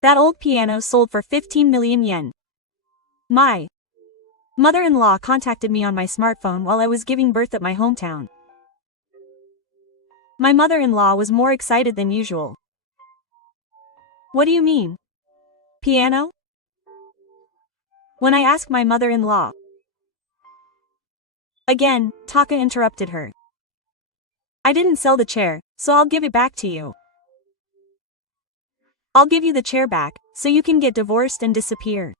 That old piano sold for 15 million yen. My mother-in-law contacted me on my smartphone while I was giving birth at my hometown. My mother-in-law was more excited than usual. What do you mean? Piano? When I asked my mother-in-law. Again, Taka interrupted her. I didn't sell the chair, so I'll give it back to you. I'll give you the chair back, so you can get divorced and disappear.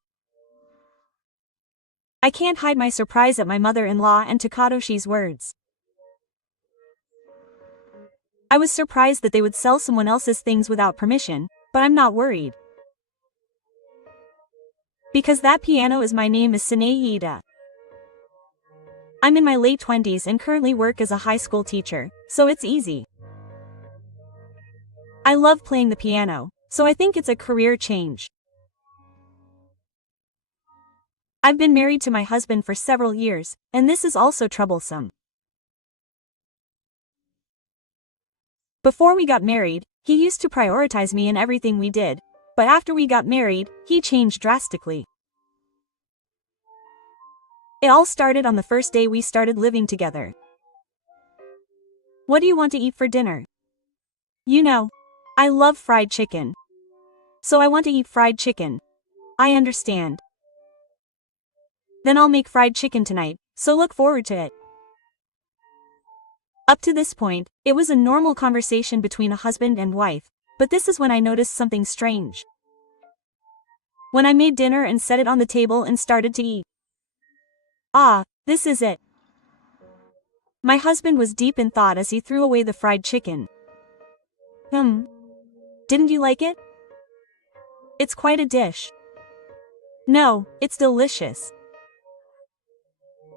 I can't hide my surprise at my mother-in-law and Takatoshi's words. I was surprised that they would sell someone else's things without permission, but I'm not worried. Because that piano is my name is Sanae Ida. I'm in my late 20s and currently work as a high school teacher, so it's easy. I love playing the piano, so I think it's a career change. I've been married to my husband for several years, and this is also troublesome. Before we got married, he used to prioritize me in everything we did, but after we got married, he changed drastically. It all started on the first day we started living together. What do you want to eat for dinner? You know, I love fried chicken. So I want to eat fried chicken. I understand. Then I'll make fried chicken tonight, so look forward to it. Up to this point, it was a normal conversation between a husband and wife, but this is when I noticed something strange. When I made dinner and set it on the table and started to eat. Ah, this is it. My husband was deep in thought as he threw away the fried chicken. Didn't you like it? It's quite a dish. No, it's delicious.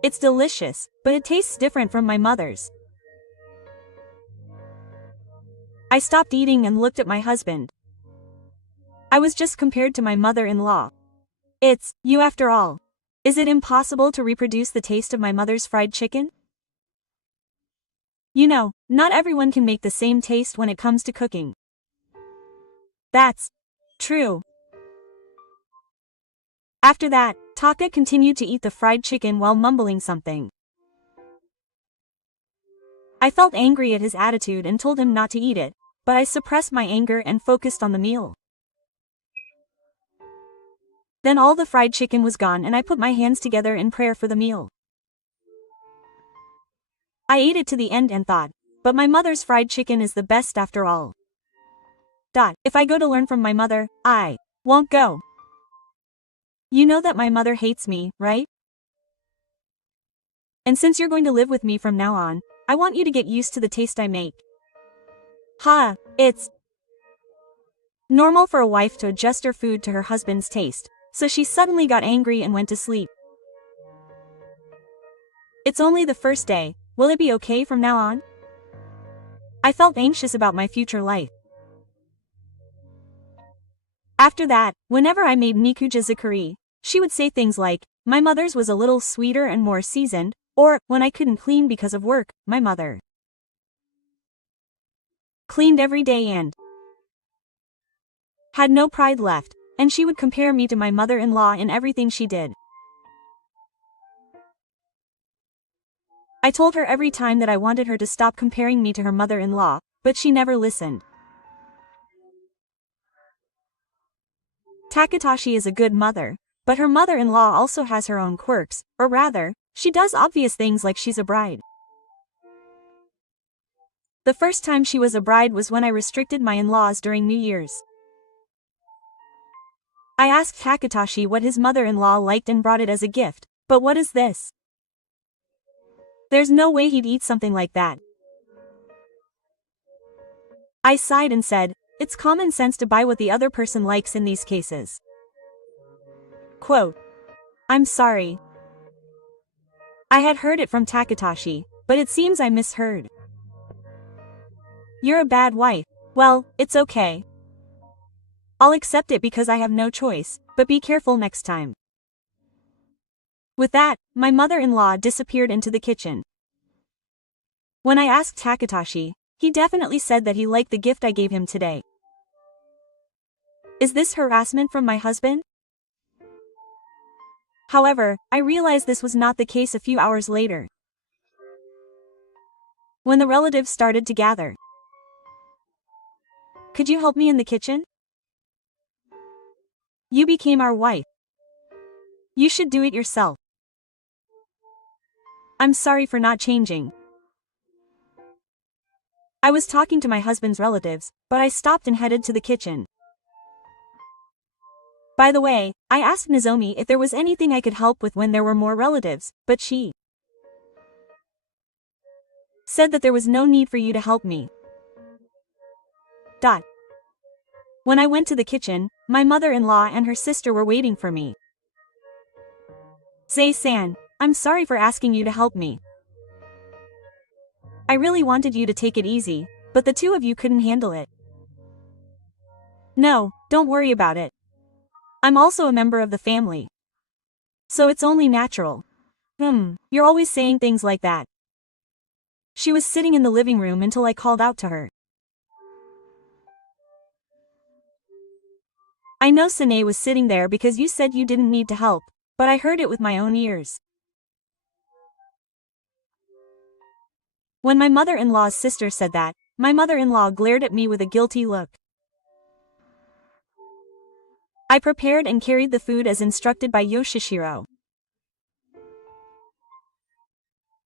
It's delicious, but it tastes different from my mother's. I stopped eating and looked at my husband. I was just compared to my mother-in-law. It's you after all. Is it impossible to reproduce the taste of my mother's fried chicken? You know, not everyone can make the same taste when it comes to cooking. That's true. After that, Taka continued to eat the fried chicken while mumbling something. I felt angry at his attitude and told him not to eat it, but I suppressed my anger and focused on the meal. Then all the fried chicken was gone and I put my hands together in prayer for the meal. I ate it to the end and thought, but my mother's fried chicken is the best after all. If I go to learn from my mother, I won't go. You know that my mother hates me, right? And since you're going to live with me from now on, I want you to get used to the taste I make. It's normal for a wife to adjust her food to her husband's taste, so she suddenly got angry and went to sleep. It's only the first day, will it be okay from now on? I felt anxious about my future life. After that, whenever I made nikujizukuri, she would say things like, my mother's was a little sweeter and more seasoned, or, when I couldn't clean because of work, my mother cleaned every day and had no pride left, and she would compare me to my mother-in-law in everything she did. I told her every time that I wanted her to stop comparing me to her mother-in-law, but she never listened. Takatoshi is a good mother, but her mother-in-law also has her own quirks, or rather, she does obvious things like she's a bride. The first time she was a bride was when I restricted my in-laws during New Year's. I asked Takatoshi what his mother-in-law liked and brought it as a gift, but what is this? There's no way he'd eat something like that. I sighed and said, it's common sense to buy what the other person likes in these cases. Quote, I'm sorry. I had heard it from Takatoshi, but it seems I misheard. You're a bad wife. Well, it's okay. I'll accept it because I have no choice, but be careful next time. With that, my mother-in-law disappeared into the kitchen. When I asked Takatoshi, he definitely said that he liked the gift I gave him today. Is this harassment from my husband? However, I realized this was not the case a few hours later, when the relatives started to gather. Could you help me in the kitchen? You became our wife. You should do it yourself. I'm sorry for not changing. I was talking to my husband's relatives, but I stopped and headed to the kitchen. By the way, I asked Nozomi if there was anything I could help with when there were more relatives, but she said that there was no need for you to help me. When I went to the kitchen, my mother-in-law and her sister were waiting for me. Sei-san, I'm sorry for asking you to help me. I really wanted you to take it easy, but the two of you couldn't handle it. No, don't worry about it. I'm also a member of the family, so it's only natural. You're always saying things like that. She was sitting in the living room until I called out to her. I know Sine was sitting there because you said you didn't need to help, but I heard it with my own ears. When my mother-in-law's sister said that, my mother-in-law glared at me with a guilty look. I prepared and carried the food as instructed by Yoshishiro.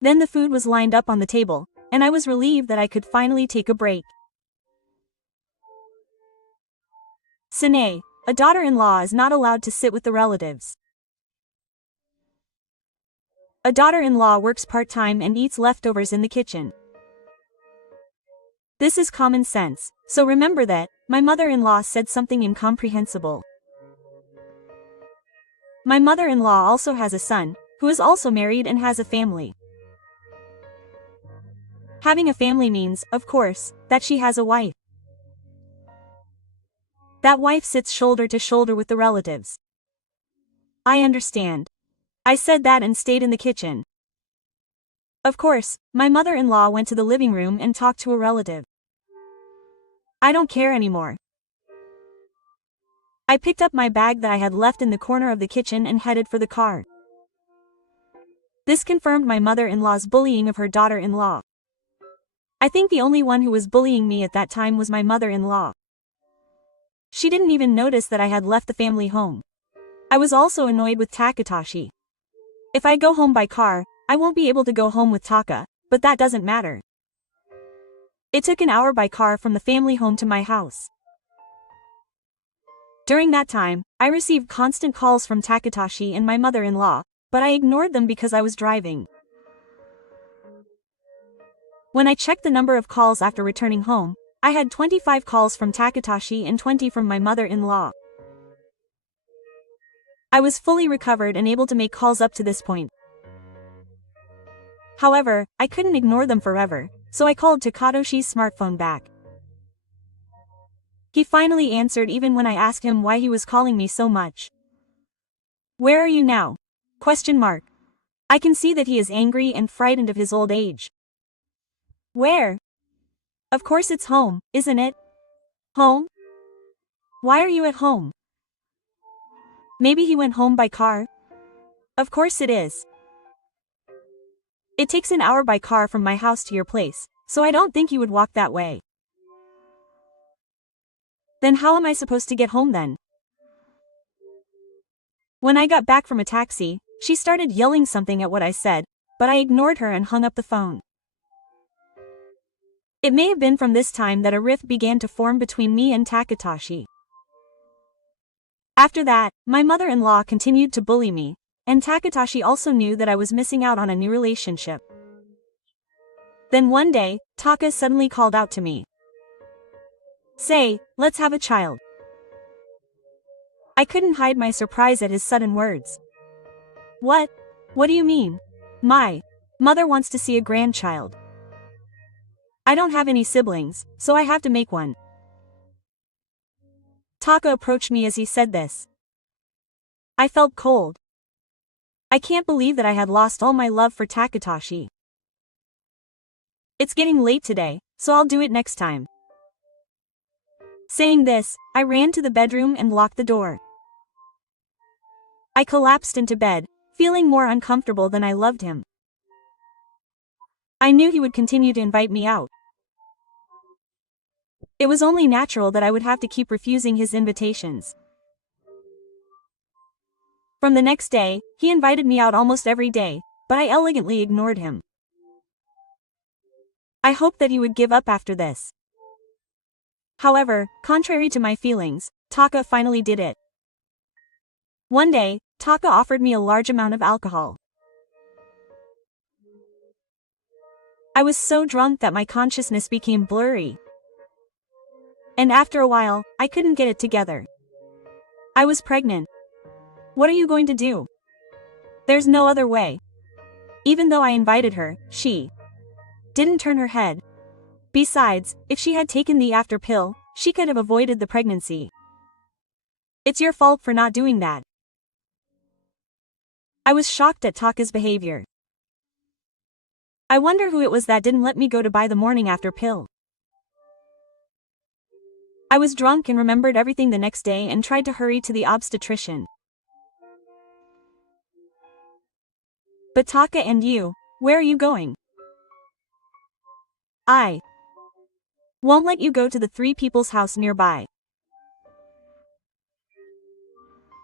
Then the food was lined up on the table, and I was relieved that I could finally take a break. Sine, a daughter-in-law is not allowed to sit with the relatives. A daughter-in-law works part-time and eats leftovers in the kitchen. This is common sense, so remember that. My mother-in-law said something incomprehensible. My mother-in-law also has a son, who is also married and has a family. Having a family means, of course, that she has a wife. That wife sits shoulder to shoulder with the relatives. I understand. I said that and stayed in the kitchen. Of course, my mother-in-law went to the living room and talked to a relative. I don't care anymore. I picked up my bag that I had left in the corner of the kitchen and headed for the car. This confirmed my mother-in-law's bullying of her daughter-in-law. I think the only one who was bullying me at that time was my mother-in-law. She didn't even notice that I had left the family home. I was also annoyed with Takatashi. If I go home by car, I won't be able to go home with Taka, but that doesn't matter. It took an hour by car from the family home to my house. During that time, I received constant calls from Takatashi and my mother-in-law, but I ignored them because I was driving. When I checked the number of calls after returning home, I had 25 calls from Takatashi and 20 from my mother-in-law. I was fully recovered and able to make calls up to this point. However, I couldn't ignore them forever, so I called Takatoshi's smartphone back. He finally answered even when I asked him why he was calling me so much. Where are you now? ? I can see that he is angry and frightened of his old age. Where? Of course it's home, isn't it? Home? Why are you at home? Maybe he went home by car? Of course it is. It takes an hour by car from my house to your place, so I don't think you would walk that way. Then how am I supposed to get home then? When I got back from a taxi, she started yelling something at what I said, but I ignored her and hung up the phone. It may have been from this time that a rift began to form between me and Takatashi. After that, my mother-in-law continued to bully me, and Takatashi also knew that I was missing out on a new relationship. Then one day, Taka suddenly called out to me. Say, let's have a child. I couldn't hide my surprise at his sudden words. What? What do you mean? My mother wants to see a grandchild. I don't have any siblings, so I have to make one. Taka approached me as he said this. I felt cold. I can't believe that I had lost all my love for Takatashi. It's getting late today, so I'll do it next time. Saying this, I ran to the bedroom and locked the door. I collapsed into bed, feeling more uncomfortable than I loved him. I knew he would continue to invite me out. It was only natural that I would have to keep refusing his invitations. From the next day, he invited me out almost every day, but I elegantly ignored him. I hoped that he would give up after this. However, contrary to my feelings, Taka finally did it. One day, Taka offered me a large amount of alcohol. I was so drunk that my consciousness became blurry. And after a while, I couldn't get it together. I was pregnant. What are you going to do? There's no other way. Even though I invited her, she didn't turn her head. Besides, if she had taken the after pill, she could have avoided the pregnancy. It's your fault for not doing that. I was shocked at Taka's behavior. I wonder who it was that didn't let me go to buy the morning after pill. I was drunk and remembered everything the next day and tried to hurry to the obstetrician. But Taka and you, where are you going? I won't let you go to the 3 people's house nearby.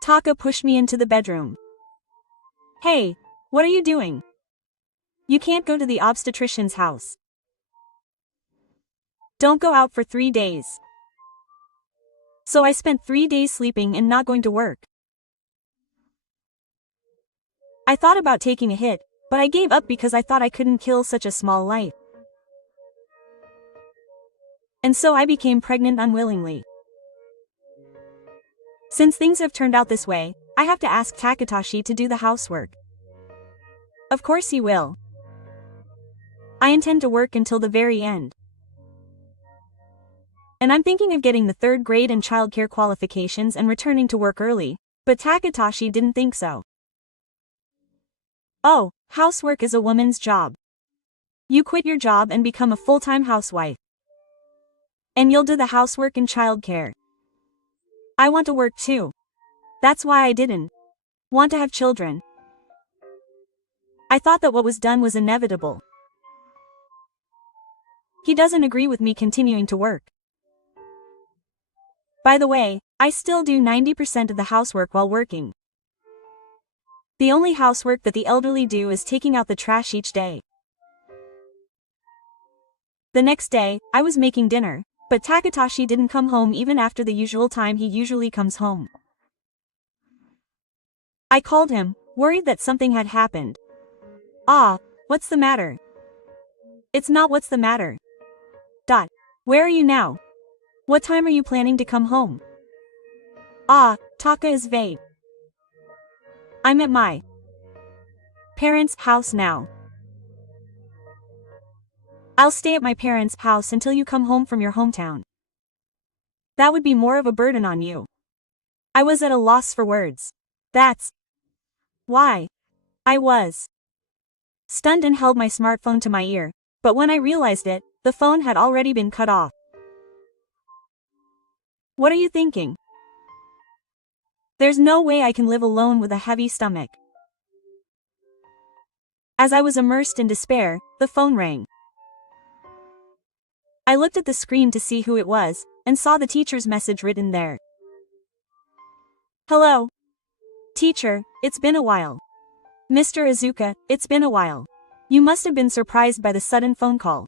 Taka pushed me into the bedroom. Hey, what are you doing? You can't go to the obstetrician's house. Don't go out for 3 days. So I spent 3 days sleeping and not going to work. I thought about taking a hit, but I gave up because I thought I couldn't kill such a small life. And so I became pregnant unwillingly. Since things have turned out this way, I have to ask Takatoshi to do the housework. Of course he will. I intend to work until the very end. And I'm thinking of getting the 3rd grade and childcare qualifications and returning to work early, but Takatoshi didn't think so. Oh, housework is a woman's job. You quit your job and become a full-time housewife. And you'll do the housework and childcare. I want to work too. That's why I didn't want to have children. I thought that what was done was inevitable. He doesn't agree with me continuing to work. By the way, I still do 90% of the housework while working. The only housework that the elderly do is taking out the trash each day. The next day, I was making dinner, but Takatoshi didn't come home even after the usual time he usually comes home. I called him, worried that something had happened. Ah, what's the matter? It's not what's the matter. Where are you now? What time are you planning to come home? Ah, Taka is vague. I'm at my parents' house now. I'll stay at my parents' house until you come home from your hometown. That would be more of a burden on you. I was at a loss for words. That's why I was stunned and held my smartphone to my ear, but when I realized it, the phone had already been cut off. What are you thinking? There's no way I can live alone with a heavy stomach. As I was immersed in despair, the phone rang. I looked at the screen to see who it was, and saw the teacher's message written there. Hello. Teacher, it's been a while. Mr. Izuka, it's been a while. You must have been surprised by the sudden phone call.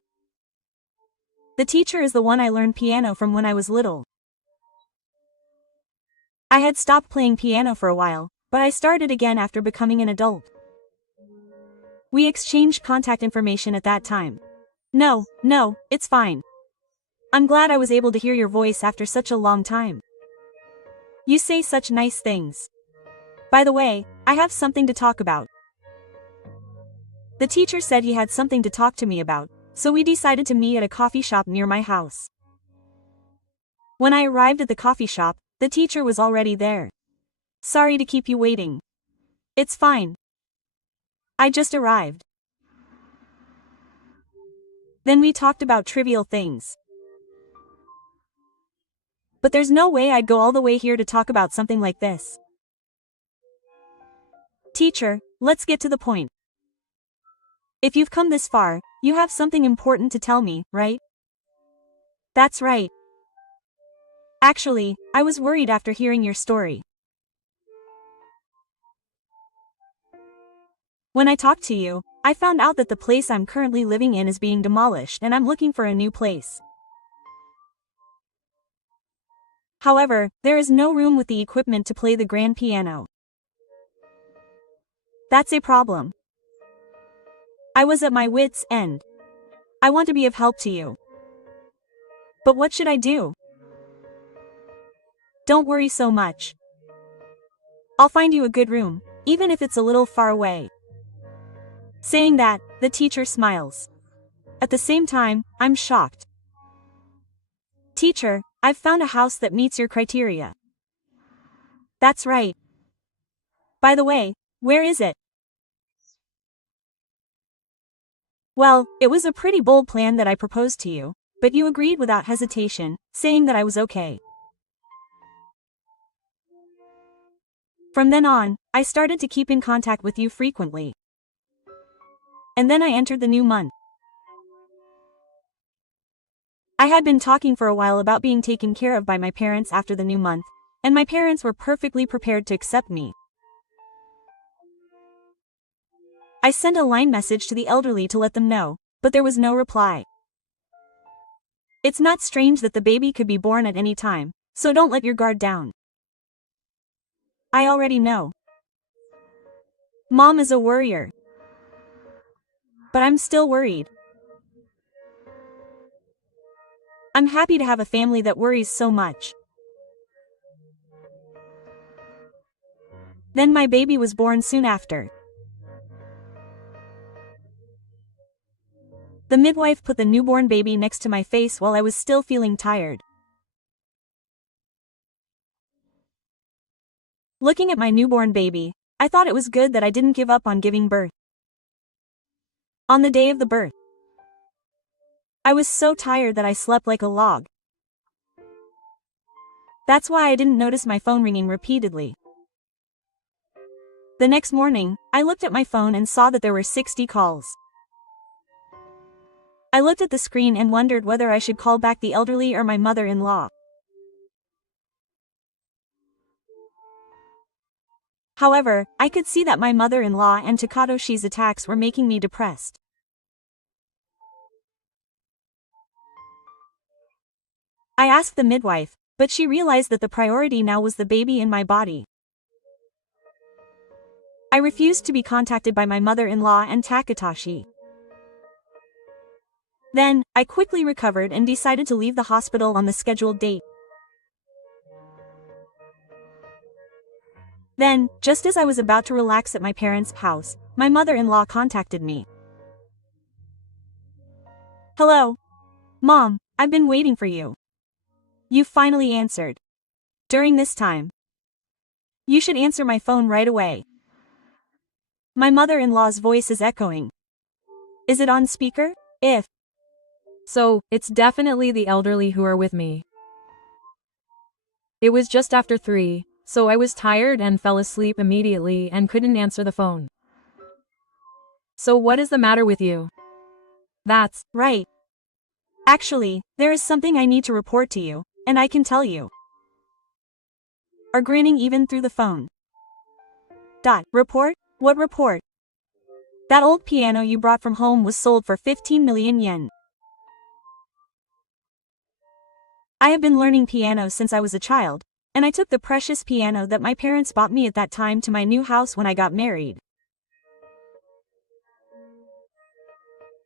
The teacher is the one I learned piano from when I was little. I had stopped playing piano for a while, but I started again after becoming an adult. We exchanged contact information at that time. No, it's fine. I'm glad I was able to hear your voice after such a long time. You say such nice things. By the way, I have something to talk about. The teacher said he had something to talk to me about, so we decided to meet at a coffee shop near my house. When I arrived at the coffee shop, the teacher was already there. Sorry to keep you waiting. It's fine. I just arrived. Then we talked about trivial things. But there's no way I'd go all the way here to talk about something like this. Teacher, let's get to the point. If you've come this far, you have something important to tell me, right? That's right. Actually, I was worried after hearing your story. When I talked to you, I found out that the place I'm currently living in is being demolished and I'm looking for a new place. However, there is no room with the equipment to play the grand piano. That's a problem. I was at my wit's end. I want to be of help to you. But what should I do? Don't worry so much. I'll find you a good room, even if it's a little far away. Saying that, the teacher smiles. At the same time, I'm shocked. Teacher, I've found a house that meets your criteria. That's right. By the way, where is it? Well, it was a pretty bold plan that I proposed to you, but you agreed without hesitation, saying that I was okay. From then on, I started to keep in contact with you frequently. And then I entered the new month. I had been talking for a while about being taken care of by my parents after the new month, and my parents were perfectly prepared to accept me. I sent a line message to the elderly to let them know, but there was no reply. It's not strange that the baby could be born at any time, so don't let your guard down. I already know. Mom is a worrier. But I'm still worried. I'm happy to have a family that worries so much. Then my baby was born soon after. The midwife put the newborn baby next to my face while I was still feeling tired. Looking at my newborn baby, I thought it was good that I didn't give up on giving birth. On the day of the birth, I was so tired that I slept like a log. That's why I didn't notice my phone ringing repeatedly. The next morning, I looked at my phone and saw that there were 60 calls. I looked at the screen and wondered whether I should call back the elderly or my mother-in-law. However, I could see that my mother-in-law and Takatoshi's attacks were making me depressed. I asked the midwife, but she realized that the priority now was the baby in my body. I refused to be contacted by my mother-in-law and Takatoshi. Then, I quickly recovered and decided to leave the hospital on the scheduled date. Then, just as I was about to relax at my parents' house, my mother-in-law contacted me. Hello. Mom, I've been waiting for you. You finally answered. During this time. You should answer my phone right away. My mother-in-law's voice is echoing. Is it on speaker? If So, it's definitely the elderly who are with me. It was just after 3, so I was tired and fell asleep immediately and couldn't answer the phone. So what is the matter with you? That's right. Actually, there is something I need to report to you, and I can tell you. Are grinning even through the phone. Report? What report? That old piano you brought from home was sold for 15 million yen. I have been learning piano since I was a child, and I took the precious piano that my parents bought me at that time to my new house when I got married.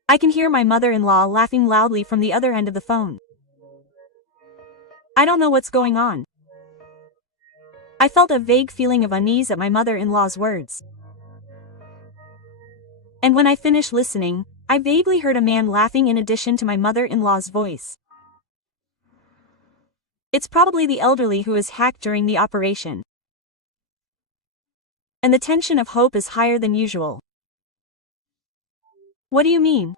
I can hear my mother-in-law laughing loudly from the other end of the phone. I don't know what's going on. I felt a vague feeling of unease at my mother-in-law's words. And when I finished listening, I vaguely heard a man laughing in addition to my mother-in-law's voice. It's probably the elderly who was hacked during the operation. And the tension of hope is higher than usual. What do you mean?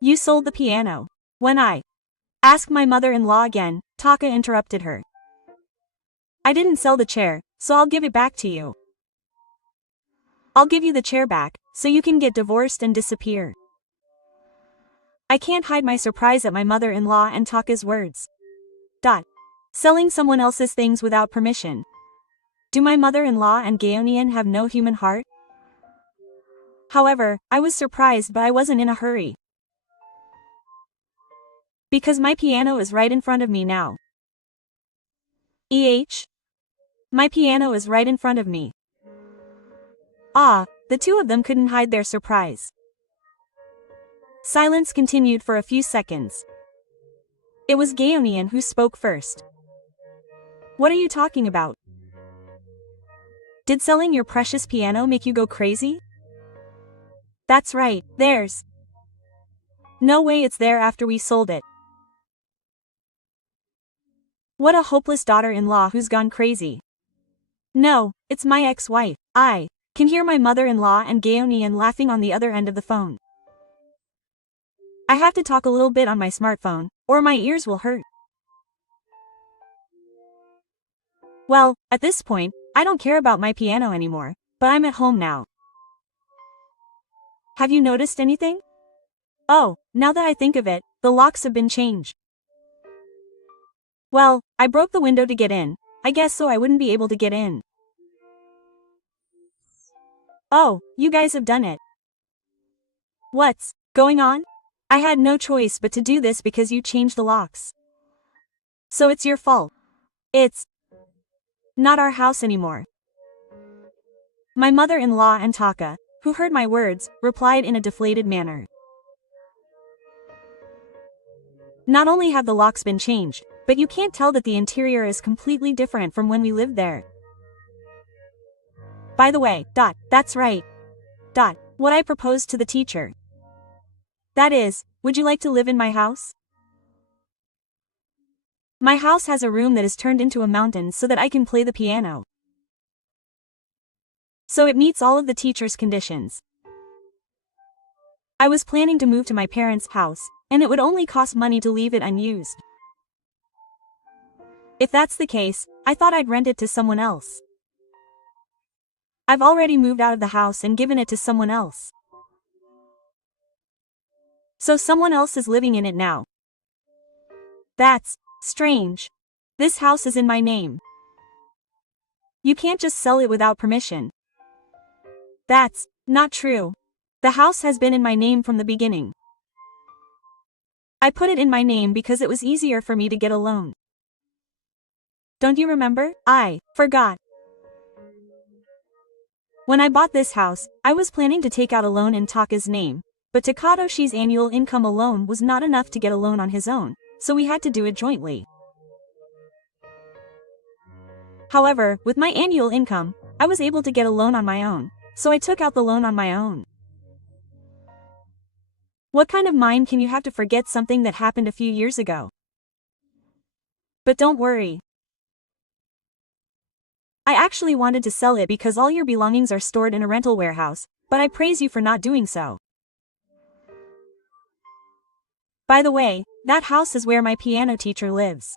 You sold the piano. When I Ask my mother-in-law again, Taka interrupted her. I didn't sell the chair, so I'll give it back to you. I'll give you the chair back, so you can get divorced and disappear. I can't hide my surprise at my mother-in-law and Taka's words. Selling someone else's things without permission. Do my mother-in-law and Gaonian have no human heart? However, I was surprised, but I wasn't in a hurry. Because my piano is right in front of me now. My piano is right in front of me. The two of them couldn't hide their surprise. Silence continued for a few seconds. It was Gaonian who spoke first. What are you talking about? Did selling your precious piano make you go crazy? That's right, there's no way it's there after we sold it. What a hopeless daughter-in-law who's gone crazy. No, it's my ex-wife. I can hear my mother-in-law and Gaonian laughing on the other end of the phone. I have to talk a little bit on my smartphone, or my ears will hurt. Well, at this point, I don't care about my piano anymore, but I'm at home now. Have you noticed anything? Oh, now that I think of it, the locks have been changed. Well, I broke the window to get in, I guess, so I wouldn't be able to get in. Oh, you guys have done it. What's going on? I had no choice but to do this because you changed the locks. So it's your fault. It's not our house anymore. My mother-in-law and Taka, who heard my words, replied in a deflated manner. Not only have the locks been changed, but you can't tell that the interior is completely different from when we lived there. By the way, that's right. What I proposed to the teacher. That is, would you like to live in my house? My house has a room that is turned into a mountain so that I can play the piano. So it meets all of the teacher's conditions. I was planning to move to my parents' house, and it would only cost money to leave it unused. If that's the case, I thought I'd rent it to someone else. I've already moved out of the house and given it to someone else. So someone else is living in it now. That's strange. This house is in my name. You can't just sell it without permission. That's not true. The house has been in my name from the beginning. I put it in my name because it was easier for me to get a loan. Don't you remember? I forgot. When I bought this house, I was planning to take out a loan in Taka's name, but Takatoshi's annual income alone was not enough to get a loan on his own, so we had to do it jointly. However, with my annual income, I was able to get a loan on my own, so I took out the loan on my own. What kind of mind can you have to forget something that happened a few years ago? But don't worry. I actually wanted to sell it because all your belongings are stored in a rental warehouse, but I praise you for not doing so. By the way, that house is where my piano teacher lives.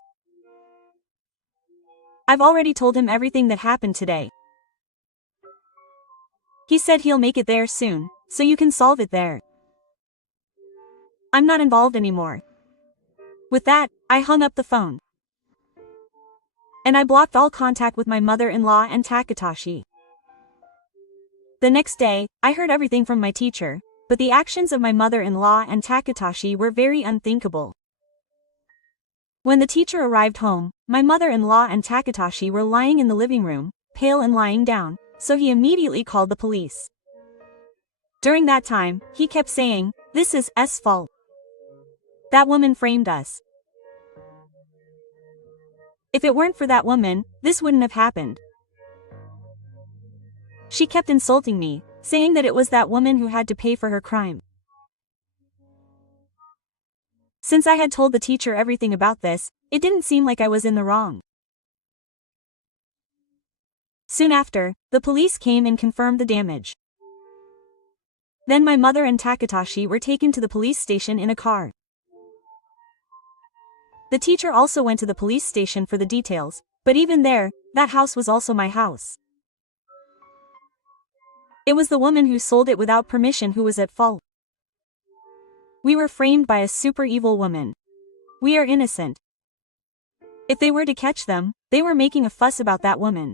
I've already told him everything that happened today. He said he'll make it there soon, so you can solve it there. I'm not involved anymore. With that, I hung up the phone. And I blocked all contact with my mother-in-law and Takatoshi. The next day, I heard everything from my teacher, but the actions of my mother-in-law and Takatoshi were very unthinkable. When the teacher arrived home, my mother-in-law and Takatoshi were lying in the living room, pale and lying down, so he immediately called the police. During that time, he kept saying, "This is S' fault. That woman framed us. If it weren't for that woman, this wouldn't have happened." She kept insulting me, saying that it was that woman who had to pay for her crime. Since I had told the teacher everything about this, it didn't seem like I was in the wrong. Soon after, the police came and confirmed the damage. Then my mother and Takatoshi were taken to the police station in a car. The teacher also went to the police station for the details, but even there, that house was also my house. It was the woman who sold it without permission who was at fault. We were framed by a super evil woman. We are innocent. If they were to catch them, they were making a fuss about that woman.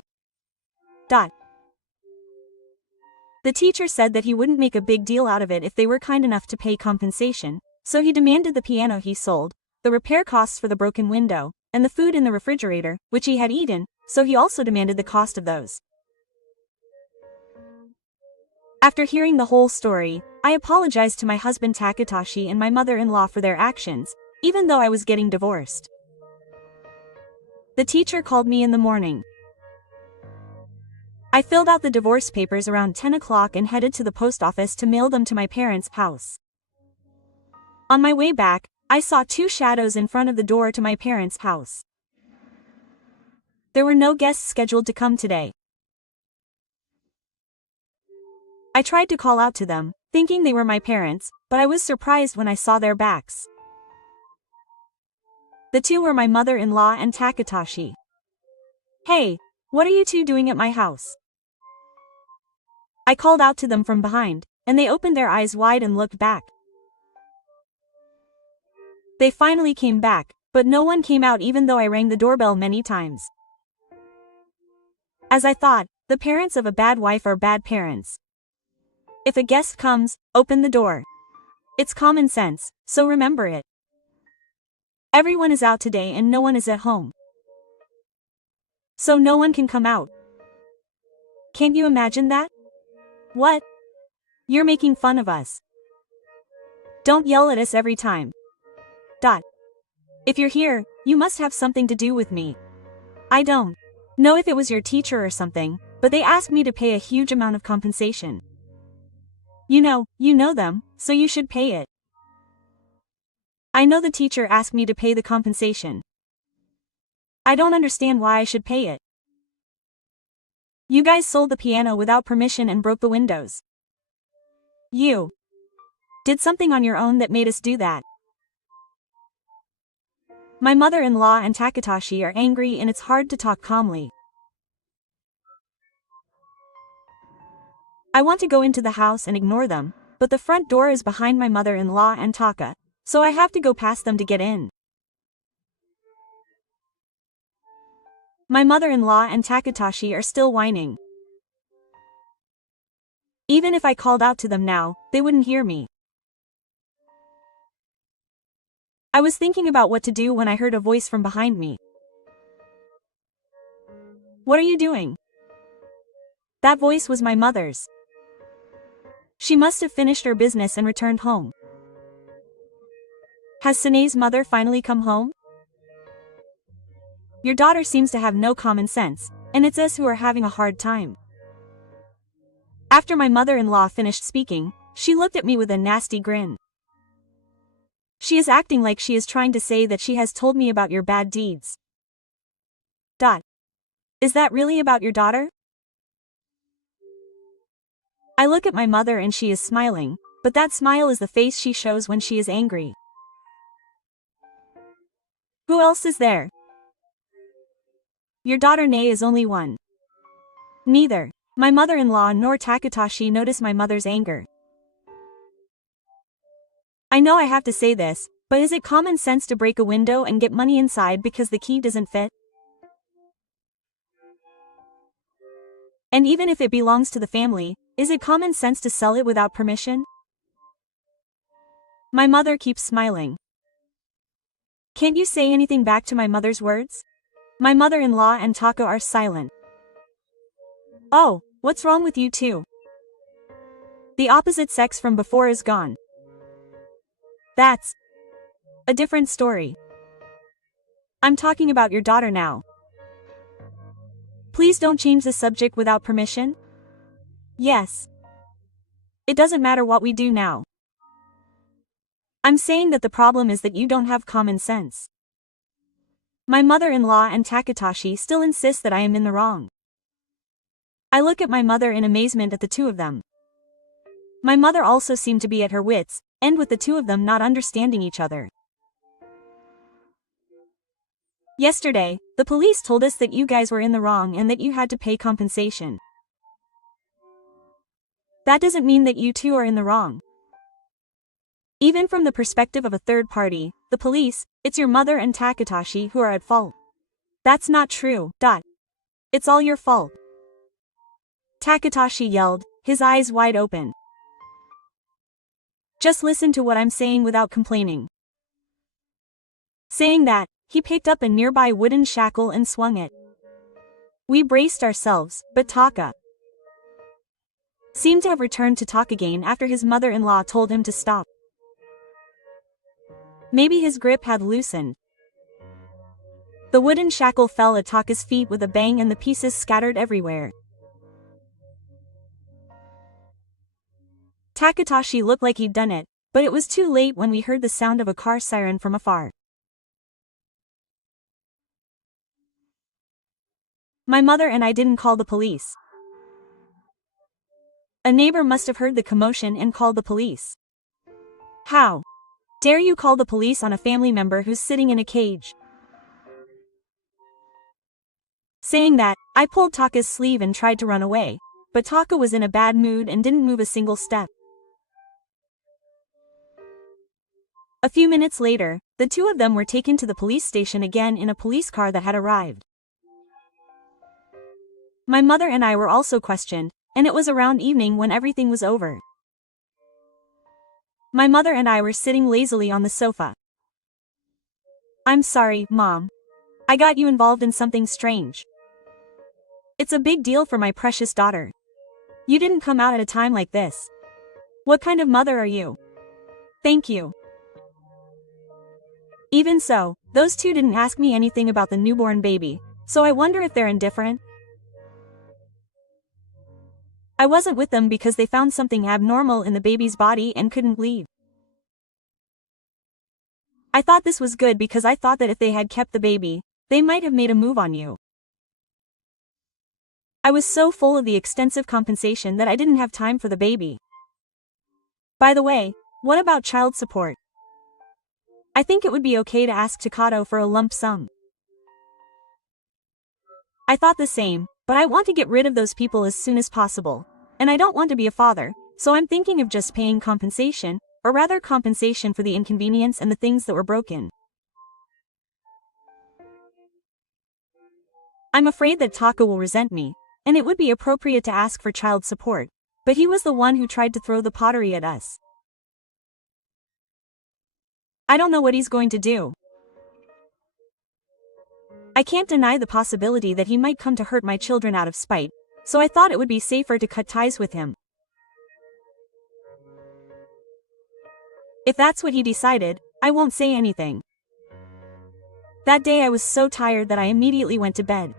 The teacher said that he wouldn't make a big deal out of it if they were kind enough to pay compensation, so he demanded the piano he sold, the repair costs for the broken window, and the food in the refrigerator, which he had eaten, so he also demanded the cost of those. After hearing the whole story, I apologized to my husband Takatashi and my mother-in-law for their actions, even though I was getting divorced. The teacher called me in the morning. I filled out the divorce papers around 10 o'clock and headed to the post office to mail them to my parents' house. On my way back, I saw two shadows in front of the door to my parents' house. There were no guests scheduled to come today. I tried to call out to them, thinking they were my parents, but I was surprised when I saw their backs. The two were my mother-in-law and Takatashi. "Hey, what are you two doing at my house?" I called out to them from behind, and they opened their eyes wide and looked back. They finally came back, but no one came out even though I rang the doorbell many times. As I thought, the parents of a bad wife are bad parents. If a guest comes, open the door. It's common sense, so remember it. Everyone is out today and no one is at home. So no one can come out. Can't you imagine that? What? You're making fun of us. Don't yell at us every time. If you're here, you must have something to do with me. I don't know if it was your teacher or something, but they asked me to pay a huge amount of compensation. You know them, so you should pay it. I know the teacher asked me to pay the compensation. I don't understand why I should pay it. You guys sold the piano without permission and broke the windows. You did something on your own that made us do that. My mother-in-law and Takatashi are angry and it's hard to talk calmly. I want to go into the house and ignore them, but the front door is behind my mother-in-law and Taka, so I have to go past them to get in. My mother-in-law and Takatashi are still whining. Even if I called out to them now, they wouldn't hear me. I was thinking about what to do when I heard a voice from behind me. "What are you doing?" That voice was my mother's. She must have finished her business and returned home. Has Sane's mother finally come home? Your daughter seems to have no common sense, and it's us who are having a hard time. After my mother-in-law finished speaking, she looked at me with a nasty grin. She is acting like she is trying to say that she has told me about your bad deeds. Is that really about your daughter? I look at my mother and she is smiling, but that smile is the face she shows when she is angry. Who else is there? Your daughter Nae is only one. Neither my mother-in-law nor Takatashi notice my mother's anger. I know I have to say this, but is it common sense to break a window and get money inside because the key doesn't fit? And even if it belongs to the family, is it common sense to sell it without permission? My mother keeps smiling. Can't you say anything back to my mother's words? My mother-in-law and Taka are silent. Oh, what's wrong with you two? The opposite sex from before is gone. That's a different story. I'm talking about your daughter now. Please don't change the subject without permission. Yes. It doesn't matter what we do now. I'm saying that the problem is that you don't have common sense. My mother-in-law and Takatashi still insist that I am in the wrong. I look at my mother in amazement at the two of them. My mother also seemed to be at her wits' end with the two of them not understanding each other. Yesterday, the police told us that you guys were in the wrong and that you had to pay compensation. That doesn't mean that you two are in the wrong. Even from the perspective of a third party, the police, it's your mother and Takatashi who are at fault. That's not true. It's all your fault. Takatashi yelled, his eyes wide open. Just listen to what I'm saying without complaining. Saying that, he picked up a nearby wooden shackle and swung it. We braced ourselves, but Taka seemed to have returned to talk again after his mother-in-law told him to stop. Maybe his grip had loosened. The wooden shackle fell at Taka's feet with a bang and the pieces scattered everywhere. Takatashi looked like he'd done it, but it was too late when we heard the sound of a car siren from afar. My mother and I didn't call the police. A neighbor must have heard the commotion and called the police. How dare you call the police on a family member who's sitting in a cage? Saying that, I pulled Taka's sleeve and tried to run away, but Taka was in a bad mood and didn't move a single step. A few minutes later, the two of them were taken to the police station again in a police car that had arrived. My mother and I were also questioned, and it was around evening when everything was over. My mother and I were sitting lazily on the sofa. I'm sorry, Mom. I got you involved in something strange. It's a big deal for my precious daughter. You didn't come out at a time like this. What kind of mother are you? Thank you. Even so, those two didn't ask me anything about the newborn baby, so I wonder if they're indifferent. I wasn't with them because they found something abnormal in the baby's body and couldn't leave. I thought this was good because I thought that if they had kept the baby, they might have made a move on you. I was so full of the extensive compensation that I didn't have time for the baby. By the way, what about child support? I think it would be okay to ask Takato for a lump sum. I thought the same, but I want to get rid of those people as soon as possible. And I don't want to be a father, so I'm thinking of just paying compensation, or rather compensation for the inconvenience and the things that were broken. I'm afraid that Taka will resent me, and it would be appropriate to ask for child support, but he was the one who tried to throw the pottery at us. I don't know what he's going to do. I can't deny the possibility that he might come to hurt my children out of spite, so I thought it would be safer to cut ties with him. If that's what he decided, I won't say anything. That day I was so tired that I immediately went to bed.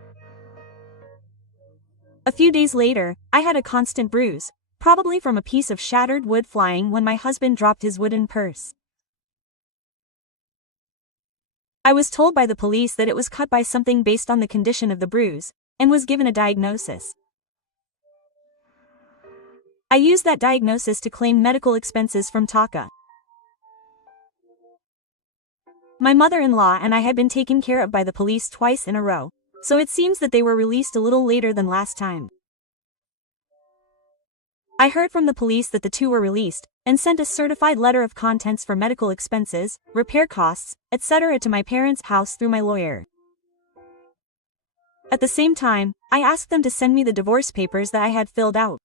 A few days later, I had a constant bruise, probably from a piece of shattered wood flying when my husband dropped his wooden purse. I was told by the police that it was cut by something based on the condition of the bruise, and was given a diagnosis. I used that diagnosis to claim medical expenses from Taka. My mother-in-law and I had been taken care of by the police twice in a row, so it seems that they were released a little later than last time. I heard from the police that the two were released, and sent a certified letter of contents for medical expenses, repair costs, etc. to my parents' house through my lawyer. At the same time, I asked them to send me the divorce papers that I had filled out.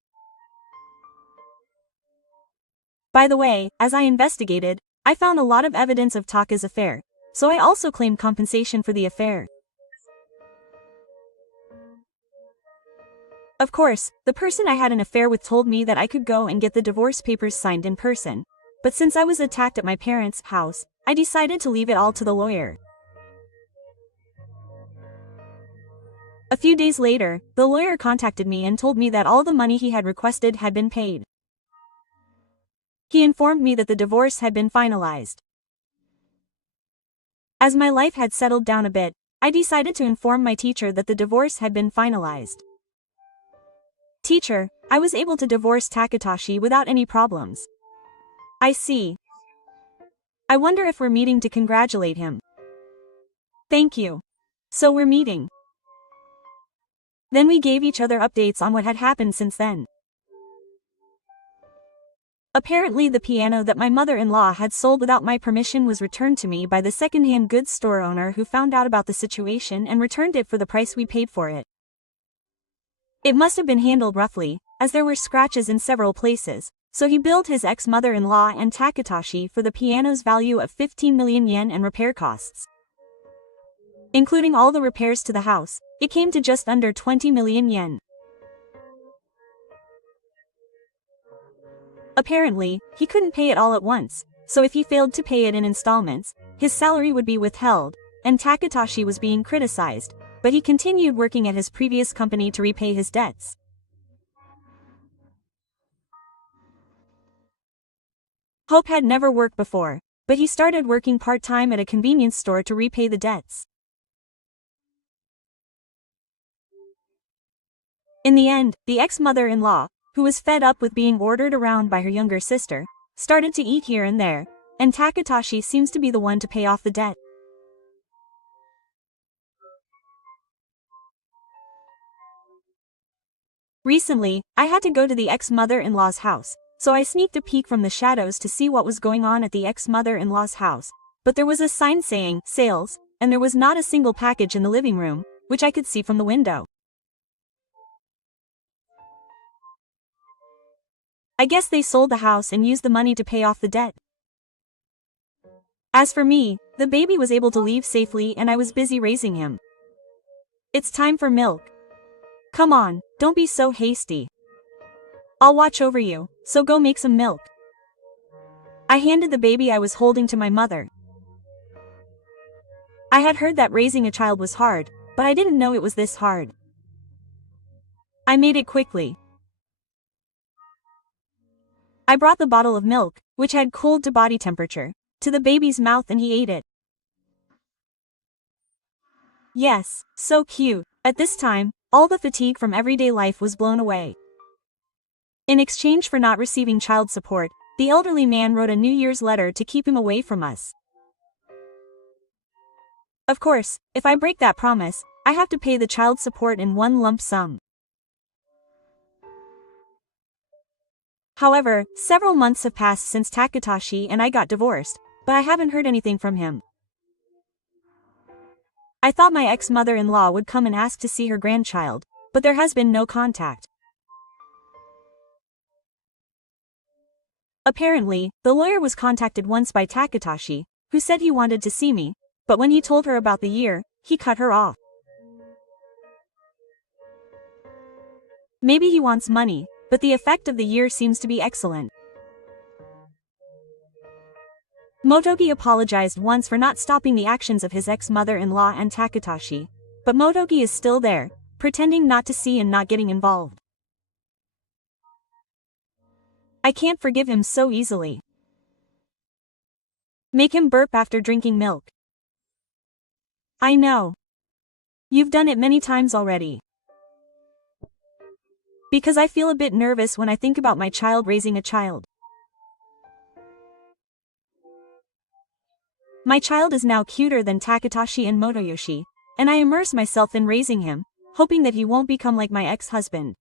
By the way, as I investigated, I found a lot of evidence of Taka's affair, so I also claimed compensation for the affair. Of course, the person I had an affair with told me that I could go and get the divorce papers signed in person, but since I was attacked at my parents' house, I decided to leave it all to the lawyer. A few days later, the lawyer contacted me and told me that all the money he had requested had been paid. He informed me that the divorce had been finalized. As my life had settled down a bit, I decided to inform my teacher that the divorce had been finalized. Teacher, I was able to divorce Takatashi without any problems. I see. I wonder if we're meeting to congratulate him. Thank you. So we're meeting. Then we gave each other updates on what had happened since then. Apparently the piano that my mother-in-law had sold without my permission was returned to me by the second-hand goods store owner who found out about the situation and returned it for the price we paid for it. It must have been handled roughly, as there were scratches in several places, so he billed his ex-mother-in-law and Takatoshi for the piano's value of 15 million yen and repair costs. Including all the repairs to the house, it came to just under 20 million yen. Apparently, he couldn't pay it all at once, so if he failed to pay it in installments, his salary would be withheld, and Takatoshi was being criticized, but he continued working at his previous company to repay his debts. Hope had never worked before, but he started working part-time at a convenience store to repay the debts. In the end, the ex-mother-in-law, who was fed up with being ordered around by her younger sister, started to eat here and there, and Takatoshi seems to be the one to pay off the debt. Recently, I had to go to the ex-mother-in-law's house, so I sneaked a peek from the shadows to see what was going on at the ex-mother-in-law's house, but there was a sign saying, "Sales," and there was not a single package in the living room, which I could see from the window. I guess they sold the house and used the money to pay off the debt. As for me, the baby was able to leave safely and I was busy raising him. It's time for milk. Come on, don't be so hasty. I'll watch over you, so go make some milk. I handed the baby I was holding to my mother. I had heard that raising a child was hard, but I didn't know it was this hard. I made it quickly. I brought the bottle of milk, which had cooled to body temperature, to the baby's mouth and he ate it. Yes, so cute. At this time, all the fatigue from everyday life was blown away. In exchange for not receiving child support, the elderly man wrote a New Year's letter to keep him away from us. Of course, if I break that promise, I have to pay the child support in one lump sum. However, several months have passed since Takatoshi and I got divorced, but I haven't heard anything from him. I thought my ex-mother-in-law would come and ask to see her grandchild, but there has been no contact. Apparently, the lawyer was contacted once by Takatoshi, who said he wanted to see me, but when he told her about the year, he cut her off. Maybe he wants money, but the effect of the year seems to be excellent. Motogi apologized once for not stopping the actions of his ex-mother-in-law and Takatoshi, but Motogi is still there, pretending not to see and not getting involved. I can't forgive him so easily. Make him burp after drinking milk. I know. You've done it many times already. Because I feel a bit nervous when I think about my child raising a child. My child is now cuter than Takatoshi and Motoyoshi, and I immerse myself in raising him, hoping that he won't become like my ex-husband.